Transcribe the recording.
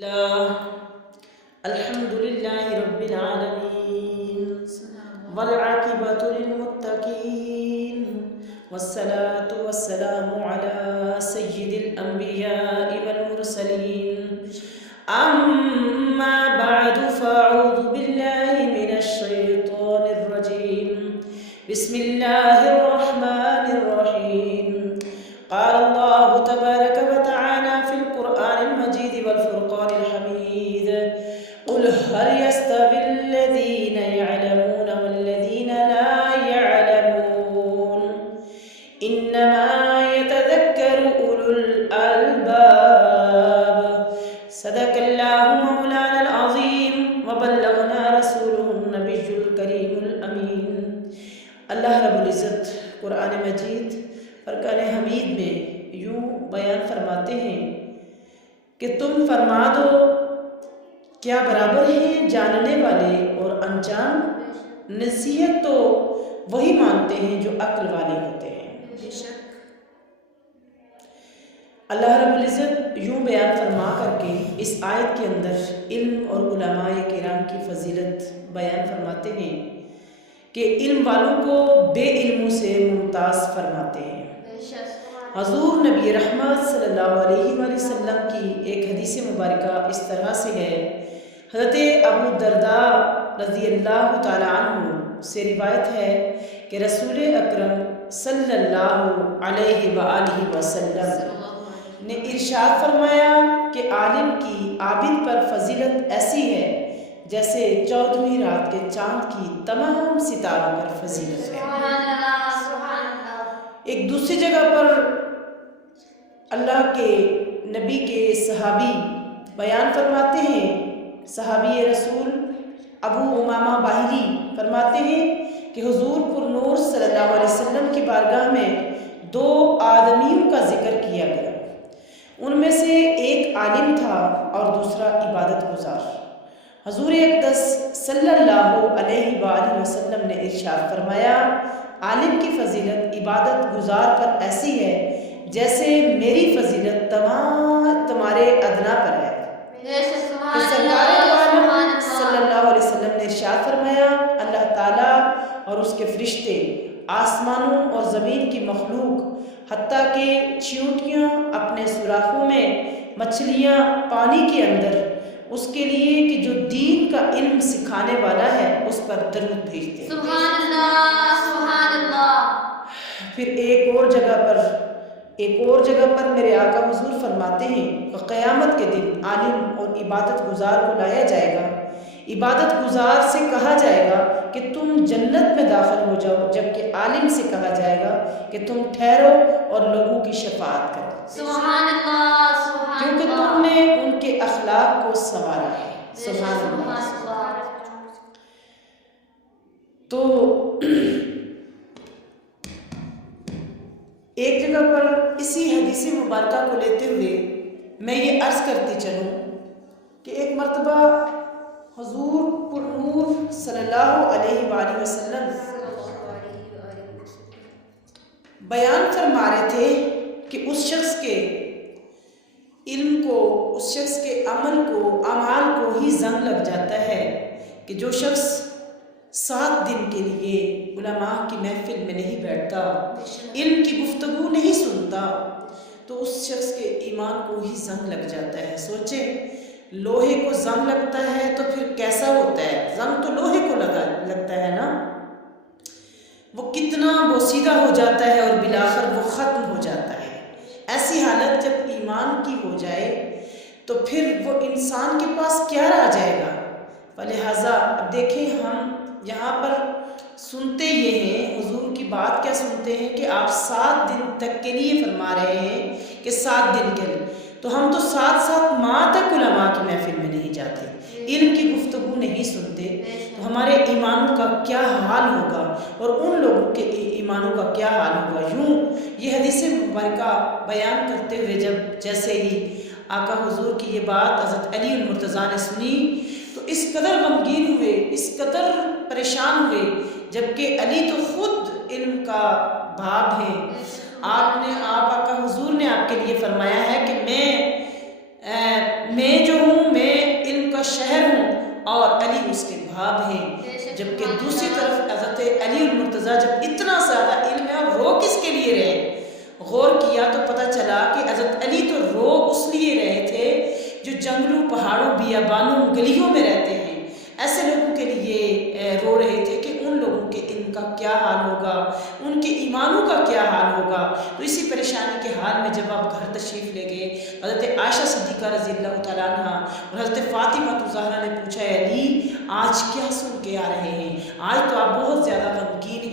الله الحمد لله رب العالمين والعاقبة للمتقين والصلاة والسلام على سيد الأنبياء والمرسلين أما بعد فأعوذ بالله من الشيطان الرجيم بسم الله الرحمن الرحيم قال الله تبارك وتعالى في القرآن المجيد والفرقان الحميد قل هل يستوي الذين يعلمون والذين لا يعلمون إنما يتذكر أولو الألباب صدق الله مولانا العظيم وبلغنا رسوله النبي الكريم الأمين اللہ رب العزت قرآن مجید فرقان حمید میں یوں بیان فرماتے ہیں کہ تم فرما دو کیا برابر ہیں جاننے والے اور انجان؟ نصیحت تو وہی مانتے ہیں جو عقل والے ہوتے ہیں۔ اللہ رب العزت یوں بیان فرما کر کے اس آیت کے اندر علم اور علماء کرام کی فضیلت بیان فرماتے ہیں کہ علم والوں کو بے علموں سے ممتاز فرماتے ہیں۔ حضور نبی رحمت صلی اللہ علیہ وآلہ وسلم کی ایک حدیث مبارکہ اس طرح سے ہے، حضرت ابو درداء رضی اللہ تعالی عنہ سے روایت ہے کہ رسول اکرم صلی اللہ علیہ وآلہ وسلم نے ارشاد فرمایا کہ عالم کی عابد پر فضیلت ایسی ہے جیسے 14ویں رات کے چاند کی تمام ستاروں پر فضیلت ہے۔ ایک دوسری جگہ پر اللہ کے نبی کے صحابی بیان فرماتے ہیں، صحابی رسول ابو امامہ باہلی فرماتے ہیں کہ حضور پر نور صلی اللہ علیہ وسلم کی بارگاہ میں 2 آدمیوں کا ذکر کیا گیا، ان میں سے ایک عالم تھا اور دوسرا عبادت گزار۔ حضور اقدس صلی اللہ علیہ وآلہ وسلم نے ارشاد فرمایا، عالم کی فضیلت عبادت گزار پر ایسی ہے جیسے میری فضیلت تمہارے ادنا پر ہے۔ سرکار عالم صلی اللہ علیہ وسلم نے ارشاد فرمایا، اللہ تعالیٰ اور اس کے فرشتے، آسمانوں اور زمین کی مخلوق، حتیٰ کہ چیونٹیاں اپنے سوراخوں میں، مچھلیاں پانی کے اندر، اس کے لیے کہ جو دین کا علم سکھانے والا ہے اس پر درود بھیجتے ہیں۔ سبحان اللہ سبحان اللہ۔ پھر ایک اور جگہ پر میرے آقا حضور فرماتے ہیں کہ قیامت کے دن عالم اور عبادت گزار کو لایا جائے گا، عبادت گزار سے کہا جائے گا کہ تم جنت میں داخل ہو جاؤ، جبکہ عالم سے کہا جائے گا کہ تم ٹھہرو اور لوگوں کی شفاعت کرو، سبحان اللہ کیونکہ تم نے ان کے اخلاق کو سنوارا ہے۔ سبحان اللہ۔ تو ایک جگہ پر اسی حدیث مبارکہ کو لیتے ہوئے میں یہ عرض کرتی چلوں کہ ایک مرتبہ حضور پر نور صلی اللہ علیہ وآلہ وسلم بیان فرما رہے تھے کہ اس شخص کے علم کو، اس شخص کے عمل کو، اعمال کو ہی زنگ لگ جاتا ہے کہ جو شخص 7 دن کے لیے علماء کی محفل میں نہیں بیٹھتا، علم کی گفتگو نہیں سنتا، تو اس شخص کے ایمان کو ہی زنگ لگ جاتا ہے۔ سوچیں، لوہے کو زنگ لگتا ہے تو پھر کیسا ہوتا ہے؟ زنگ تو لوہے کو لگتا ہے نا، وہ کتنا بوسیدہ ہو جاتا ہے اور بلاخر وہ ختم ہو جاتا ہے۔ ایسی حالت جب ایمان کی ہو جائے تو پھر وہ انسان کے پاس کیا رہ جائے گا؟ لہٰذا اب دیکھیں، ہم یہاں پر سنتے یہ ہیں، حضور کی بات کیا سنتے ہیں کہ آپ 7 دن تک کے لیے فرما رہے ہیں کہ 7 دن کے لیے، تو ہم تو 7 ماہ تک علماء کی محفل میں نہیں جاتے، علم کی گفتگو نہیں سنتے، تو ہمارے ایمانوں کا کیا حال ہوگا اور ان لوگوں کے ایمانوں کا کیا حال ہوگا؟ یوں یہ حدیث مبارکہ بیان کرتے ہوئے جیسے ہی آقا حضور کی یہ بات حضرت علی المرتضیٰ نے سنی تو اس قدر غمگین ہوئے، اس قدر پریشان ہوئے، جبکہ علی تو خود علم کا باب ہے۔ آپ آقا حضور نے آپ کے لیے فرمایا ہے کہ میں جو ہوں کا شہر ہوں اور علی اس کے بھاب ہیں، جبکہ دوسری طرف حضرت علی المرتضیٰ جب اتنا زیادہ علم ہے اور رو کس کے لیے رہے، غور کیا تو پتہ چلا کہ حضرت علی تو رو اس لیے رہے تھے جو جنگلوں پہاڑوں بیابانوں گلیوں میں رہتے ہیں، ایسے لوگوں کے لیے رو رہے تھے کہ ان لوگوں کے علم کا کیا حال ہوگا، ان کے ایمانوں کا کیا حال ہوگا۔ تو اسی پریشانی کے حال میں جب آپ گھر تشریف لے گئے، حضرت عائشہ صدیقہ رضی اللہ تعالیٰ عنہ اور حضرت فاطمہ الزہرا نے پوچھا، علی آج کیا سن کے آ رہے ہیں؟ آج تو آپ بہت زیادہ غمگین